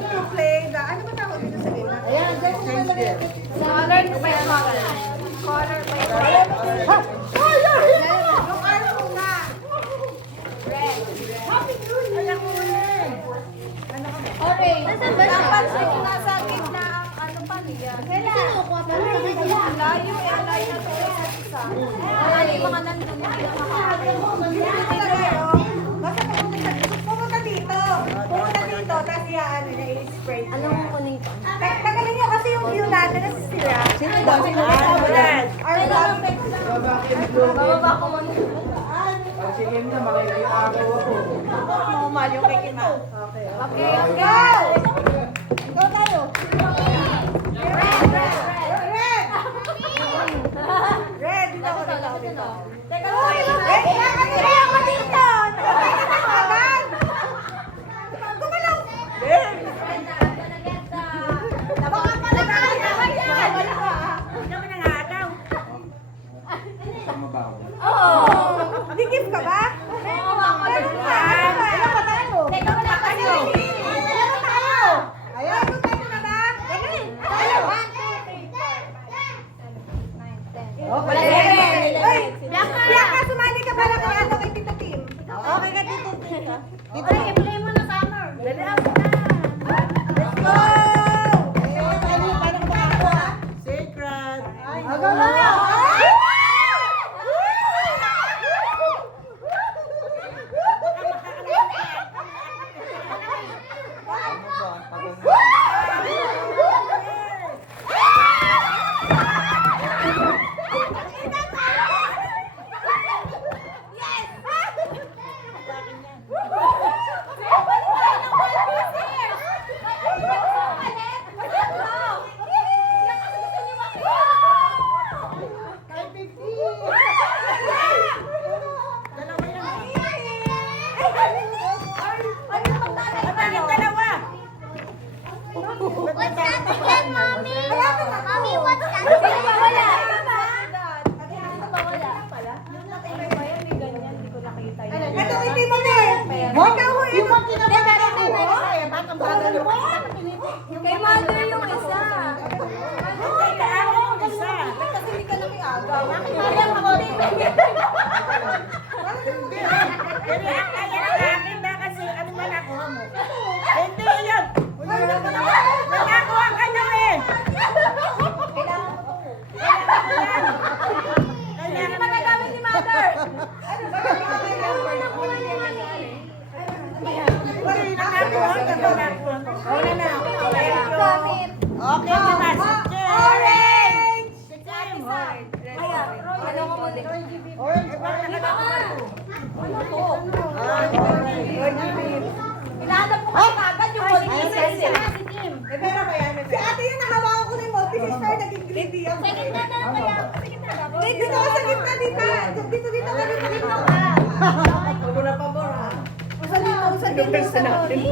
going to play the, ano ba tawag dito sa game? Ayan, dyan ko nalagay. Color by color. Color by color. Yung ano muna. Red. Happy New Year! Orange. Dapat nasa gitna ang ano pa niya. Layo eh, layo na ito sa isa. Ano yung mga nandun? Dito talaga eh, oh. Basta pumunta dito. Pumunta dito, tapos ano, na-spray. Anong kuning ko? Tagalin niyo kasi yung view natin na sila. Sino ba? Sino ba? Our vlog. Bababa ko man. Sige na, makikipagaw ako. Normal yung kay Kima. Okay, Go! Go tayo. Red, red, red. Red! Red, dito ako dito. Dito. Teka, uy! Red, nakakagay ako dito! Nakakagay na agad! Gumalaw! Red! Baka pala kaya! Baka ka! Hindi mo nangagaw. Oh! May gift ka ba? Oo, ako Meron din. ka! Ano ba tayo? Teka, wala pa Ano? siya. Ano tayo? Ayan. Ano tayo na ba? Tayo. 1, 2, 3, 4, 5, 6, 7, 8, 9, 10. Wala Uy! siya. Bianca, sumali ka pala kay ano kay Tita Tim. Okay ka Tita Tim. Ay, i-play mo na summer. Dali ako na. Let's go! Ayun, paano ka ba? Sacred. Go, go, go! What's that again, Mommy? Mommy, what's that again? Wala. Ito, hindi mo din. Ikaw, Yung pag kinabala ko. Bakang bagal mo. Kay mother yung isa. kasi hindi ka nakiagaw. Kaya ako din. Hindi, ayan ang akin ba kasi ano ba nakuha mo? Hindi, yun. Nakakuha ka na eh. Hindi magagamit ni mother. Ano ba nakakuha ka ba nakuha mo? Wala na. Gamit. Okay, diba? Orange! Ano ko muli? Orange. Hinahanap ko kasi agad yung multi sense. Si Kim. Eh, meron ba yan? Si ate yung nakawakan ko na yung multi-sister, naging greedy ako. Second na na kaya. Second na daw. Hindi, dito ako sa gitna, dito. Dito ka. Pagod na pabor ha. Sa dito, sa Tony.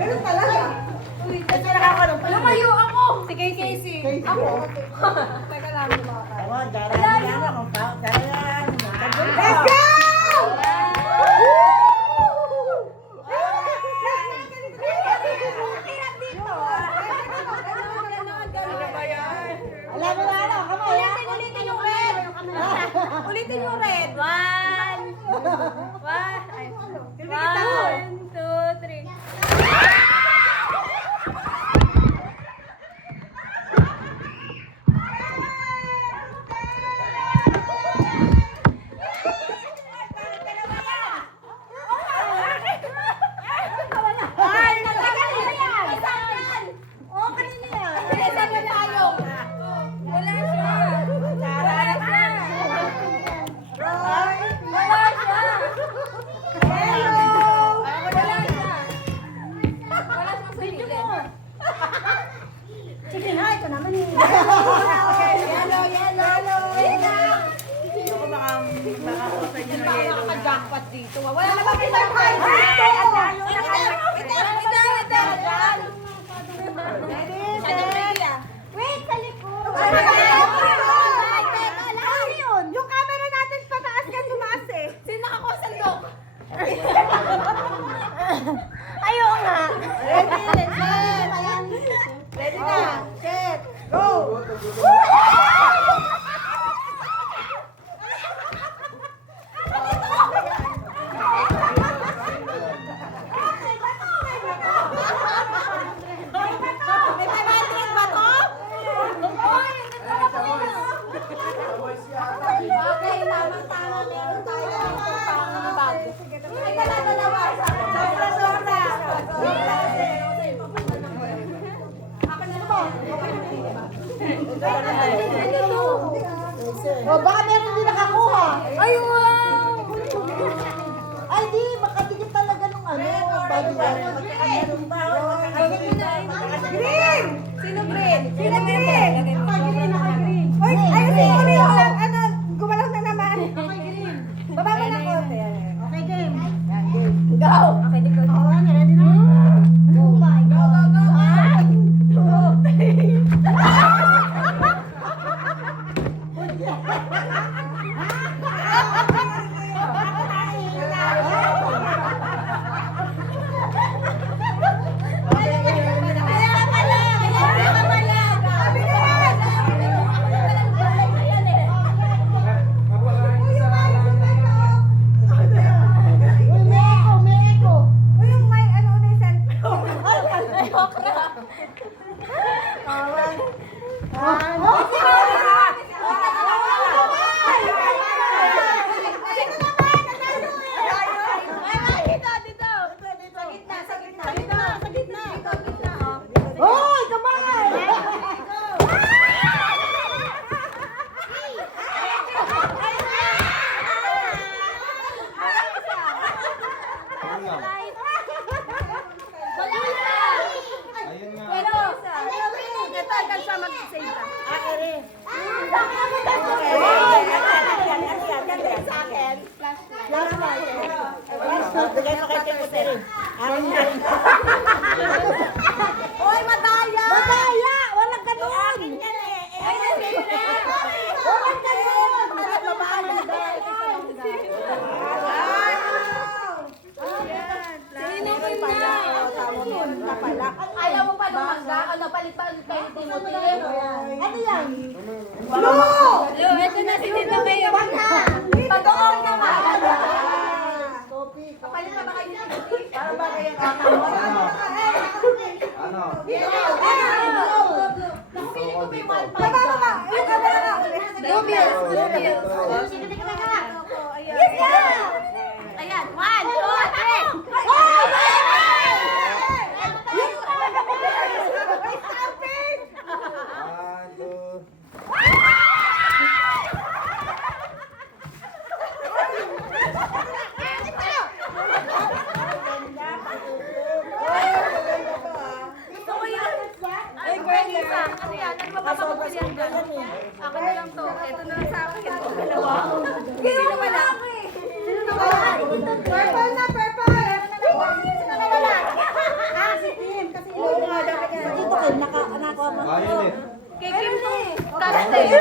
Ganun talaga. Kasi lumayo ako. Si Casey. Ako. Teka lang. Let's go! Alam mo na ano, kamay ha? Ulitin yung red. Ulitin yung red. One, two, three. Jackpot dito. Wala na ba wait, sa likod. Yung camera natin pataas ka tumaas eh. Sino nakakuha sandok? Ayaw nga. O, baka meron din nakakuha. Ay, wow! Ay, di, makadikit talaga nung ano. Bodyguard. Green! Sino green? Sino green? Uy, ayusin mo na yung ano, gumalaw na naman. Baba mo na konti. Okay, game. Yan, game. Go! Okay, di ko. Ready na? Oh my God. Uy, may echo. Uy, yung may ano na yung cellphone. Hoy, kamay! Ayun nga. Pero, ito, hanggang sa mag-save ka. Bigay mo kay Tito Terry. Hoy, madaya! Madaya! Walang ganun! Ay, nasave na! Walang ganun! Bakit mabala? Sino na? Ayaw mo pa ng mangga? Ano, palit-palit kayo ni Timothy? Ano yan? Lo, ito na si Tito kayo. Pag-oon ka ba? Kapalit na ba kayo ni Timothy? Para ba kayo Ano? Naku, feeling ko may 1.5 Baba! Uy, baba na ulit. Dubious. Yes, yeah! Ayan, 1, 2, 3. One, two. Gusto ko yan. Ay, Gwenisa. Ano yan? Ano mapapagpilihan ka? Akin na lang to. Ito na lang sa akin. Dalawa. Sino wala? Sino na wala? Purple na, purple! Sino na wala? Ah, si Tim. Kasi yun nga, dapat yan. Dito kayo, nakakuha mo. Violet. Kay Kim to. Scotch tape.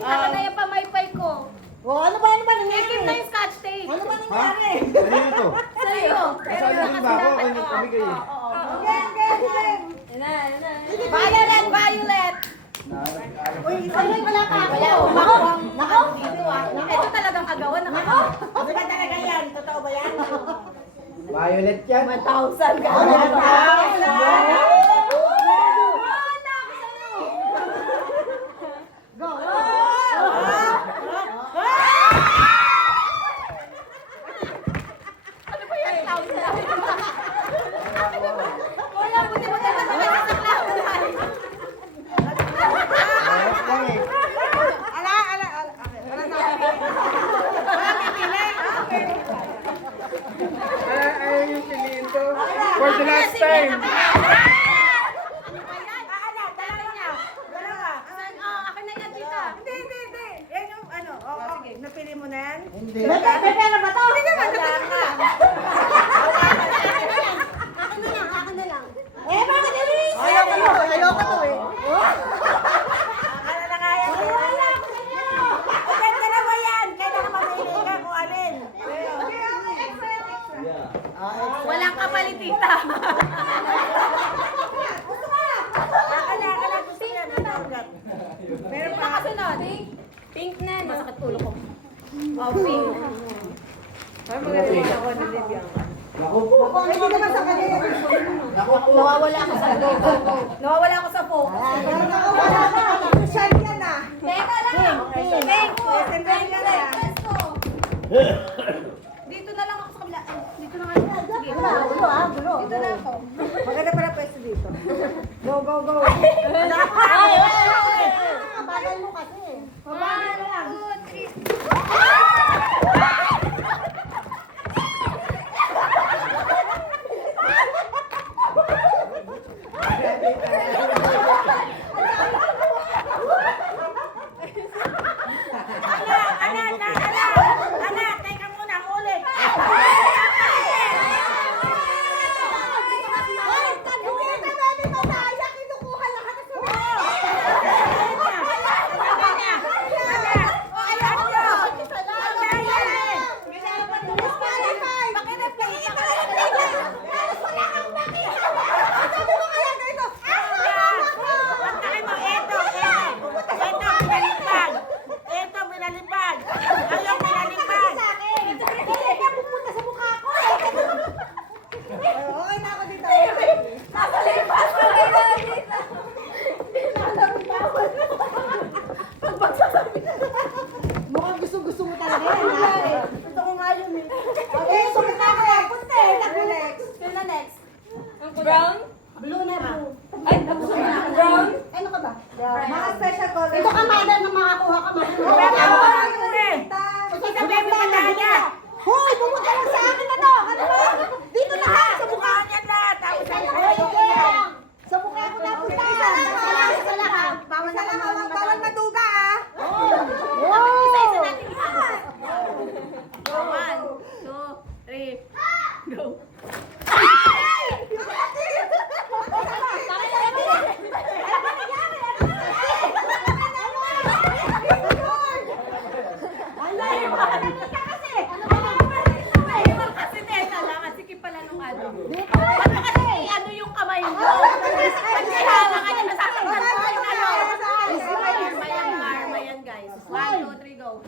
Akin na yung pamaypay ko. O, ano ba Kay nangyari? Kim na yung scotch tape. Ano ba Ha? nangyari? Kanino to? Sa'yo. Kasali din ba ako? Kanino pamigay eh? Okay, okay, okay. Violet, Violet. Uy, isa yun, wala pa. Wala, umakuha. Nako, dito ah. Ito talagang agawan. Nako. Ano ba talaga yan? Totoo ba yan? Violet yan. 1,000 ka. Ano ba yan? 1,000. Kuya, buti mo tayo sa cloud. Violet lang eh. Ala, ala, ala. Okay, wala na. Wala pipili. Okay. Ayaw yung piliin ko. For the last time. Ano ba yan? Ala, dalawa niya. Dalawa. Akin na yan, tita. Hindi, hindi, hindi. Yan yung ano. Oh, okay. Napili mo na yan? Hindi. May pera ba to? Hindi naman. Napili mo na. Eh, bakit Elise? Ayoko to. Ayoko to eh. Ano na nga yan? Okay, dalawa yan. Kailangan mamili ka kung alin. Walang kapalit, tita. Ala, ala. Gusto yan. Meron Sino pa. kasunod? Pink na, no? Masakit ulo ko. Oh, pink. Ay, magaling ako ni Lydia. Naku. Hindi naman sa kanya yan. Nawawala ako sa go. Nawawala ako sa focus. Social yan ah. Teka lang. Pink. Present ka na. Dito na lang ako sa kabila. Dito na nga. Sige. Dito na ako. Maganda pala pwesto dito. Go, go, go. Ay, ay, ay. Ito ka, mother, na makakuha ka, mother. Wala mo yun eh. Sasabihin mo madaya. Hoy, pumunta lang sa akin, ano? Ano ba? Dito na ha, sa mukha. Yan lahat. Tapos Ay, hindi. Sa mukha ko napunta. Isa lang. Bawal na bawal maduga ah. Wow! Isa-isa natin lahat. 1, 2, 3, go. Kasi teka lang, sikip pala nung ano. Ano kasi, ano yung kamay mo? Kasi hanga ka niya, nasasaktan ko yung ano. Karma yan, guys. 1, 2, 3, go.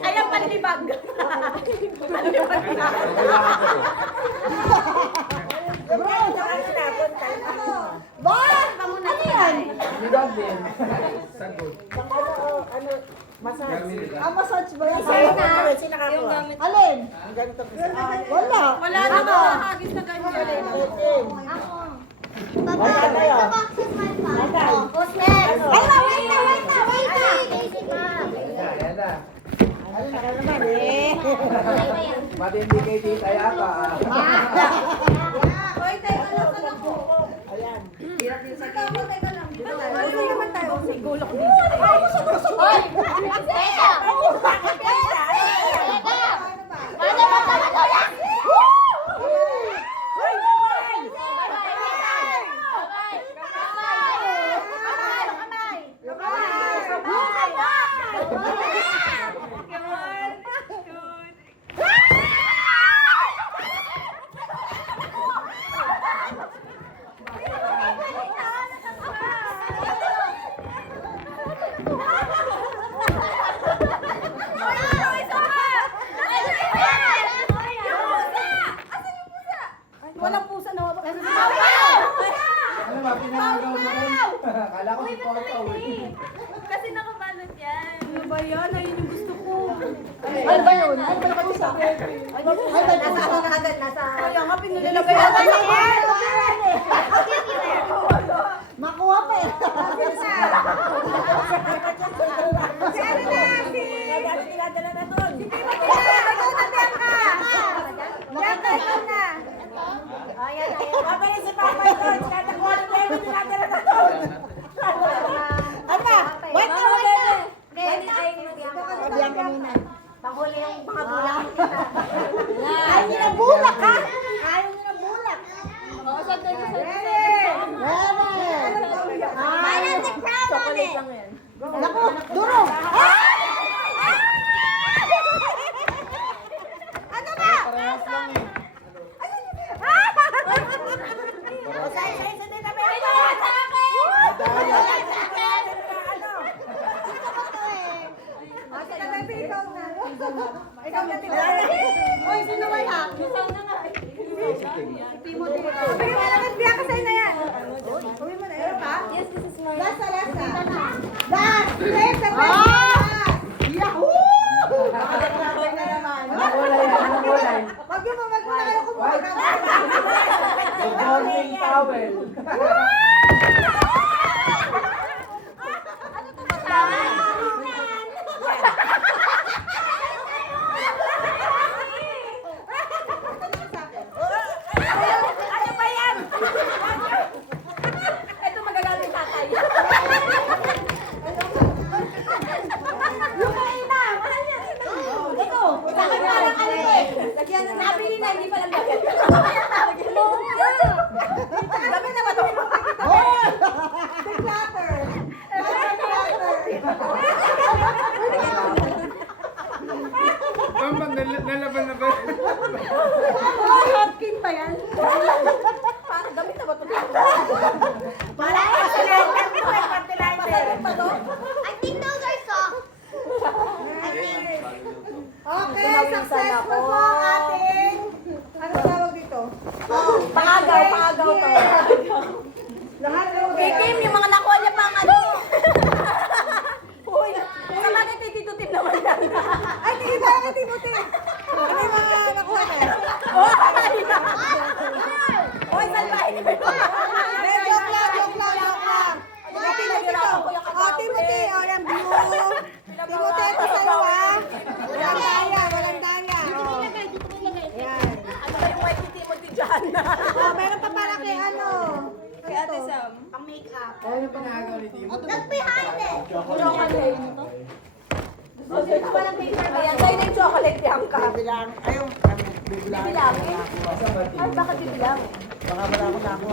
Ayan, panlibag. Ba? Ano yan? Libag din. Massage ba yan? Sinakakuha. Alin? Wala. Wala na mahagis na ganyan. Wala na yan. Ay, wait na. Ayan na. Alin na naman eh. Matindi kay tita yata. Hoy, teka lang sa lako. Ayan. Teka lang. Ano naman tayo? Sigulok dito. Hoy! Teka! Ano ba sa matulak? Walang pusa na wabak. Ano ba, pinagaw mo rin? Kala ko si Porto. Kasi nakabalot yan. Ano ba yan? Ayun yung gusto ko. Ay ba yun? Ay ba yung pusa? Ay ba nasa ano na agad? Nasa... Kaya nga pinulilagay natin sa Makuha pa eh. Babalik si Papa doon. Sinatakuha ng baby. Sinadala na doon. Ama, wait na. Sabihan kanina. Panghuli yung mga bulak. Ayaw niyo ng bulak, ha? Ayaw niyo ng bulak. Mayroon the crown on it. Naku, duro. Ano ba? Parehas lang eh. O sa din na baby. Ito yan sa akin! Medalya. Ikaw na tira. Hoy, sino wala? Isaw na nga. Timothy. Bigyan mo naman biya ka sa'yo na yan. Uwi mo na. Ano pa? Yes, this is mine. Lasa. Last. Next. Yahoo! Kulay yan, kulay. Wag mo na kayo kumuha ng Morning towel. Ano to ba? Ano ba yan? Ito magagaling tatay. Yung kanina, mahal yan. Ito, Bakit parang ano eh? Nabili na, hindi pa lang lagyan. Dami na ba ito? make-up. Ano yung pinagawa ni Timo? Nag-behind eh. Chocolate. Ayan, tayo na yung chocolate yan ka. Bibilang, ayun, bibilang. Bibilangin? Basta ba, Timo? Ay, bakit bibilangin? Baka wala ko na ako.